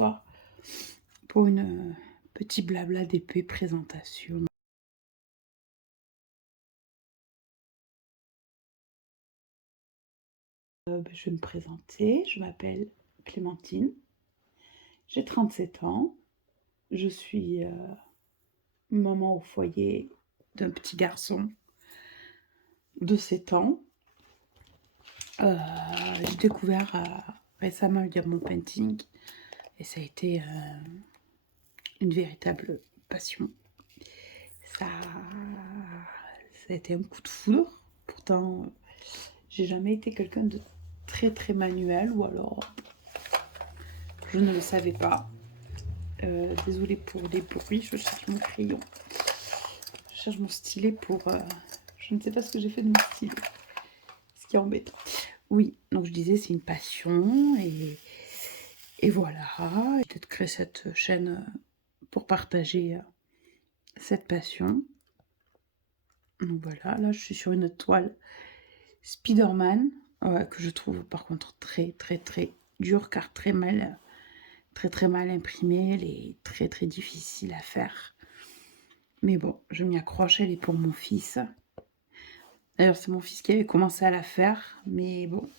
soir pour une petit blabla d'épée présentation. Je vais me présenter, je m'appelle Clémentine, j'ai 37 ans, je suis maman au foyer d'un petit garçon de 7 ans. J'ai découvert récemment le diamond painting et ça a été une véritable passion. Ça a été un coup de foudre. Pourtant, j'ai jamais été quelqu'un de très manuel, ou alors je ne le savais pas. Désolée pour les bruits, je cherche mon crayon. Je cherche mon stylet pour... je ne sais pas ce que j'ai fait de mon stylet. Ce qui est embêtant. Oui, donc je disais, c'est une passion et voilà. J'ai peut-être créé cette chaîne pour partager cette passion. Donc voilà, là je suis sur une toile Spider-Man que je trouve par contre très dure, car très mal imprimée. Elle est très difficile à faire. Mais bon, je m'y accroche, elle est pour mon fils. D'ailleurs, c'est mon fils qui avait commencé à la faire, mais bon,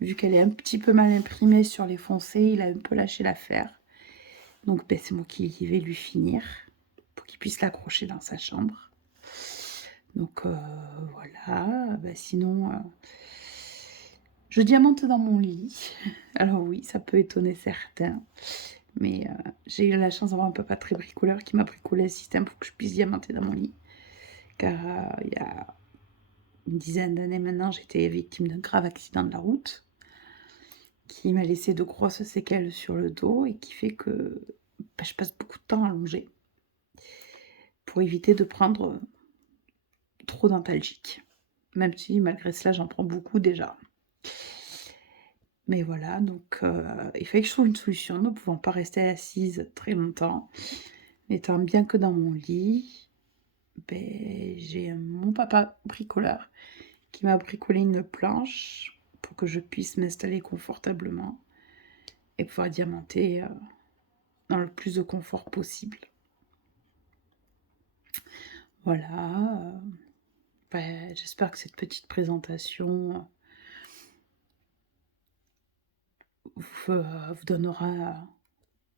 vu qu'elle est un petit peu mal imprimée sur les foncés, il a un peu lâché l'affaire. Donc ben, c'est moi qui vais lui finir pour qu'il puisse l'accrocher dans sa chambre. Donc voilà, ben, sinon je diamante dans mon lit. Alors oui, ça peut étonner certains, mais j'ai eu la chance d'avoir un papa très bricoleur qui m'a bricolé un système pour que je puisse diamanter dans mon lit. Car il y a une dizaine d'années maintenant, j'étais victime d'un grave accident de la route qui m'a laissé de grosses séquelles sur le dos et qui fait que ben, je passe beaucoup de temps allongée pour éviter de prendre trop d'antalgiques. Même si malgré cela, j'en prends beaucoup déjà. Mais voilà, donc il fallait que je trouve une solution, ne pouvant pas rester assise très longtemps. N'étant bien que dans mon lit, ben, j'ai mon papa bricoleur qui m'a bricolé une planche pour que je puisse m'installer confortablement et pouvoir diamanter dans le plus de confort possible. Voilà, ben, j'espère que cette petite présentation vous donnera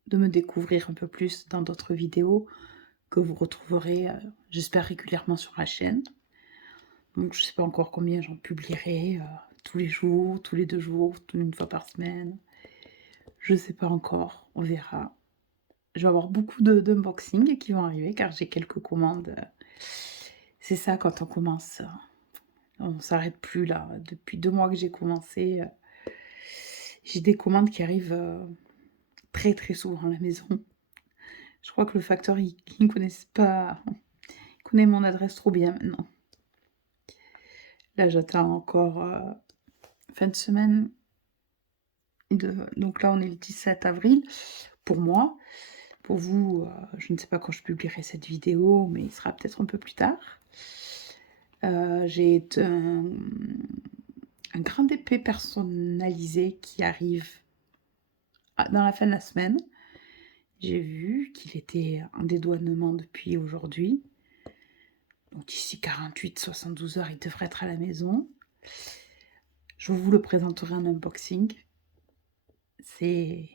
de me découvrir un peu plus dans d'autres vidéos que vous retrouverez, j'espère, régulièrement sur la chaîne. Donc je ne sais pas encore combien j'en publierai, tous les jours, tous les 2 jours, une fois par semaine. Je ne sais pas encore, on verra. Je vais avoir beaucoup d'unboxing qui vont arriver car j'ai quelques commandes. C'est ça quand on commence. On ne s'arrête plus là. Depuis 2 mois que j'ai commencé, j'ai des commandes qui arrivent très souvent à la maison. Je crois que le facteur, il ne connaissait pas... Il connaît mon adresse trop bien maintenant. Là, j'attends encore fin de semaine. Donc là, on est le 17 avril pour moi. Pour vous, je ne sais pas quand je publierai cette vidéo, mais il sera peut-être un peu plus tard. J'ai un grand épée personnalisé qui arrive dans la fin de la semaine. J'ai vu qu'il était en dédouanement depuis aujourd'hui. Donc d'ici 48-72 heures, il devrait être à la maison. Je vous le présenterai en unboxing. Il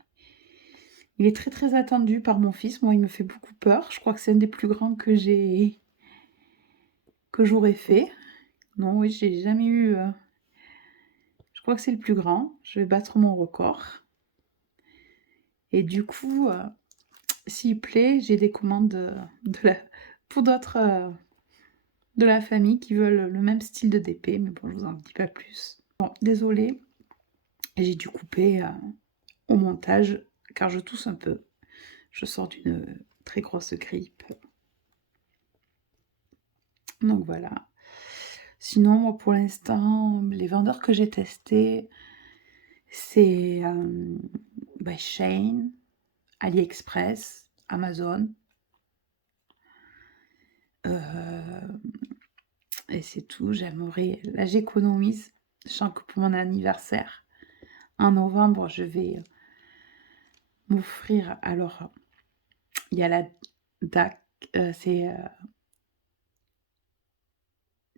est très attendu par mon fils. Moi, il me fait beaucoup peur. Je crois que c'est un des plus grands que j'aurais fait. Non, oui, j'ai jamais eu... Je crois que c'est le plus grand. Je vais battre mon record. Et du coup, s'il plaît, j'ai des commandes pour d'autres de la famille qui veulent le même style de DP. Mais bon, je vous en dis pas plus. Bon, désolée. J'ai dû couper au montage car je tousse un peu. Je sors d'une très grosse grippe. Donc voilà. Sinon, moi, pour l'instant, les vendeurs que j'ai testés, c'est Shein, AliExpress, Amazon. Et c'est tout. J'aimerais... Là, j'économise. Je sens que pour mon anniversaire, en novembre, je vais m'offrir. Alors, il y a la DAC, c'est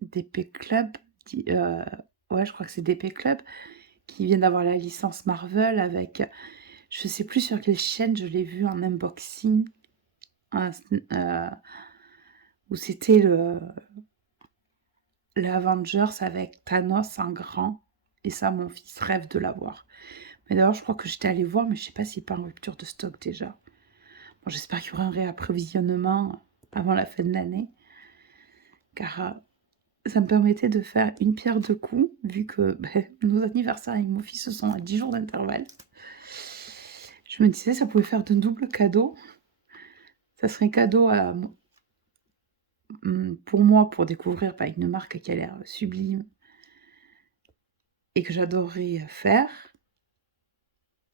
DP Club, ouais, je crois que c'est DP Club, qui vient d'avoir la licence Marvel avec, je sais plus sur quelle chaîne je l'ai vu en unboxing, où c'était le Avengers avec Thanos en grand, et ça, mon fils rêve de l'avoir. Mais d'ailleurs, je crois que j'étais allée voir, mais je sais pas s'il est pas en rupture de stock déjà. Bon, j'espère qu'il y aura un réapprovisionnement avant la fin de l'année, car ça me permettait de faire une pierre deux coups, vu que nos anniversaires avec mon fils sont à 10 jours d'intervalle. Je me disais, ça pouvait faire de double cadeau. Ça serait un cadeau pour moi, pour découvrir une marque qui a l'air sublime et que j'adorerais faire.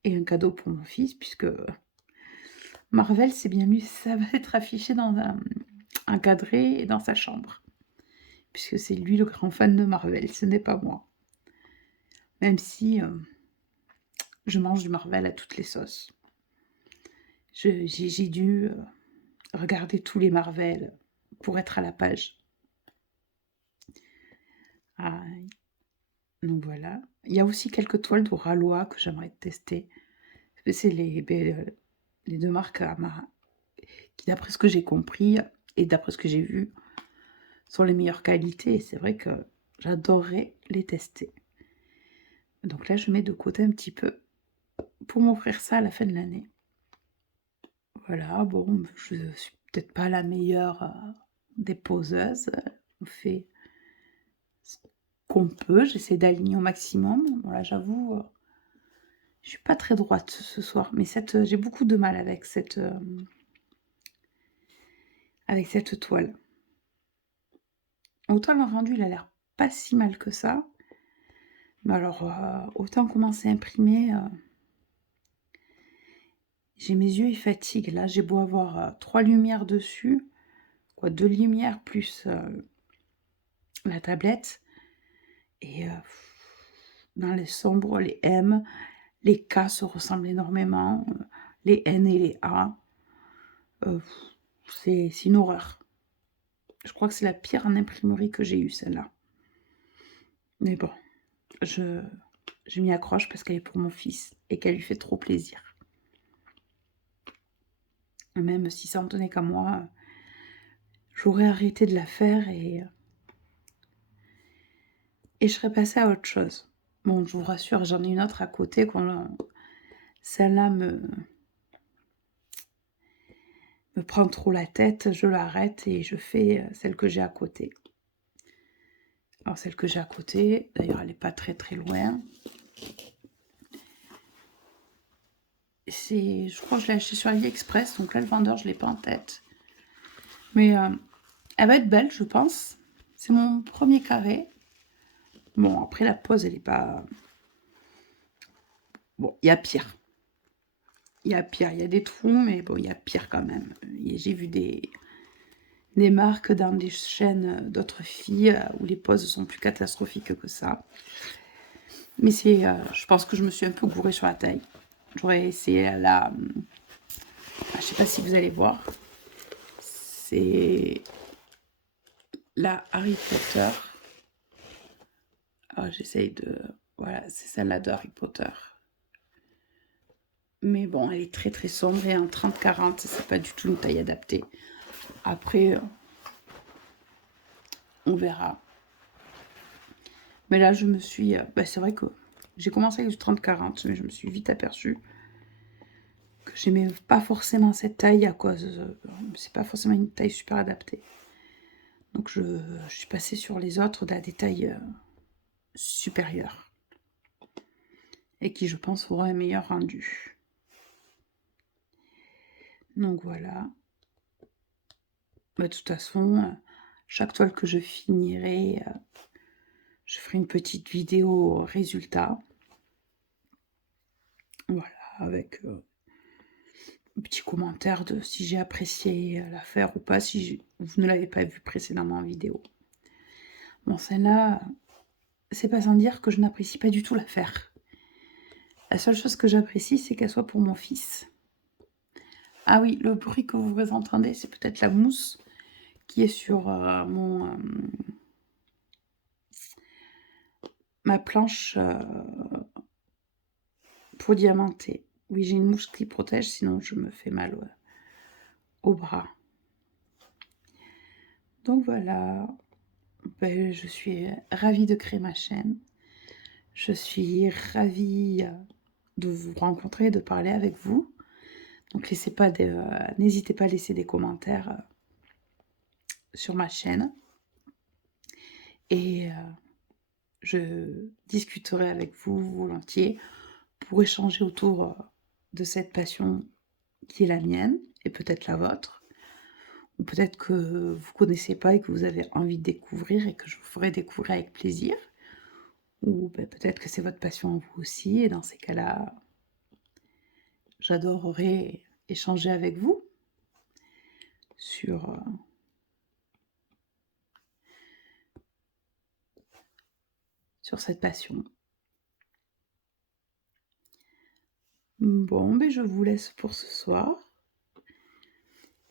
Et un cadeau pour mon fils, puisque Marvel, c'est bien lui, ça va être affiché dans un cadré et dans sa chambre. Puisque c'est lui le grand fan de Marvel, ce n'est pas moi. Même si je mange du Marvel à toutes les sauces. J'ai dû regarder tous les Marvel pour être à la page. Ah, donc voilà. Il y a aussi quelques toiles de Ralois que j'aimerais tester. C'est les deux marques qui, d'après ce que j'ai compris et d'après ce que j'ai vu, sont les meilleures qualités. Et c'est vrai que j'adorerais les tester. Donc là, je mets de côté un petit peu pour m'offrir ça à la fin de l'année. Voilà, bon, je suis peut-être pas la meilleure des poseuses. On fait ce qu'on peut, j'essaie d'aligner au maximum. Voilà, j'avoue, je suis pas très droite ce soir, mais j'ai beaucoup de mal avec cette toile. Autant le rendu, il a l'air pas si mal que ça. Mais alors, autant commencer à imprimer, j'ai mes yeux, ils fatiguent. Là, j'ai beau avoir 3 lumières dessus, 2 lumières plus la tablette. Et dans les sombres, les M, les K se ressemblent énormément, les N et les A. C'est une horreur. Je crois que c'est la pire en imprimerie que j'ai eue, celle-là. Mais bon, je m'y accroche parce qu'elle est pour mon fils et qu'elle lui fait trop plaisir. Même si ça en tenait qu'à moi, j'aurais arrêté de la faire et je serais passée à autre chose. Bon, je vous rassure, j'en ai une autre à côté. Celle-là me prend trop la tête, je l'arrête et je fais celle que j'ai à côté. Alors celle que j'ai à côté, d'ailleurs elle n'est pas très très loin. Je crois que je l'ai acheté sur AliExpress, donc là le vendeur je ne l'ai pas en tête. Mais elle va être belle, je pense. C'est mon premier carré. Bon, après la pose, elle n'est pas... Bon, il y a pire. Il y a pire, il y a des trous, mais bon, il y a pire quand même. J'ai vu des marques dans des chaînes d'autres filles où les poses sont plus catastrophiques que ça. Mais je pense que je me suis un peu gourée sur la taille. J'aurais essayé je sais pas si vous allez voir. C'est la Harry Potter. Alors j'essaye de... Voilà, c'est celle-là de Harry Potter. Mais bon, elle est très très sombre et en 30-40, c'est pas du tout une taille adaptée. Après, on verra. Mais là, je me suis... c'est vrai que j'ai commencé avec du 30-40, mais je me suis vite aperçue que j'aimais pas forcément cette taille à cause... c'est pas forcément une taille super adaptée. Donc je suis passée sur les autres à des tailles supérieures. Et qui, je pense, aura un meilleur rendu. Donc voilà. De toute façon, chaque toile que je finirai, je ferai une petite vidéo résultat. Voilà, avec un petit commentaire de si j'ai apprécié l'affaire ou pas, si vous ne l'avez pas vu précédemment en vidéo. Bon, celle-là, c'est pas sans dire que je n'apprécie pas du tout l'affaire. La seule chose que j'apprécie, c'est qu'elle soit pour mon fils. Ah oui, le bruit que vous entendez, c'est peut-être la mousse qui est sur, ma planche, pour diamanter. Oui, j'ai une mousse qui protège, sinon je me fais mal, au bras. Donc voilà, je suis ravie de créer ma chaîne. Je suis ravie, de vous rencontrer, de parler avec vous. Donc n'hésitez pas à laisser des commentaires, sur ma chaîne et je discuterai avec vous volontiers pour échanger autour, de cette passion qui est la mienne et peut-être la vôtre. Ou peut-être que vous connaissez pas et que vous avez envie de découvrir et que je vous ferai découvrir avec plaisir. Ou peut-être que c'est votre passion à vous aussi et dans ces cas-là, j'adorerais échanger avec vous sur, sur cette passion. Bon, je vous laisse pour ce soir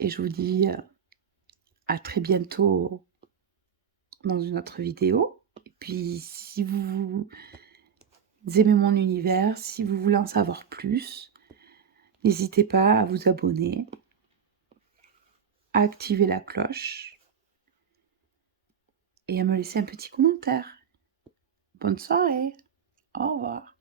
et je vous dis, à très bientôt dans une autre vidéo. Et puis si vous aimez mon univers, si vous voulez en savoir plus, n'hésitez pas à vous abonner, à activer la cloche et à me laisser un petit commentaire. Bonne soirée, au revoir.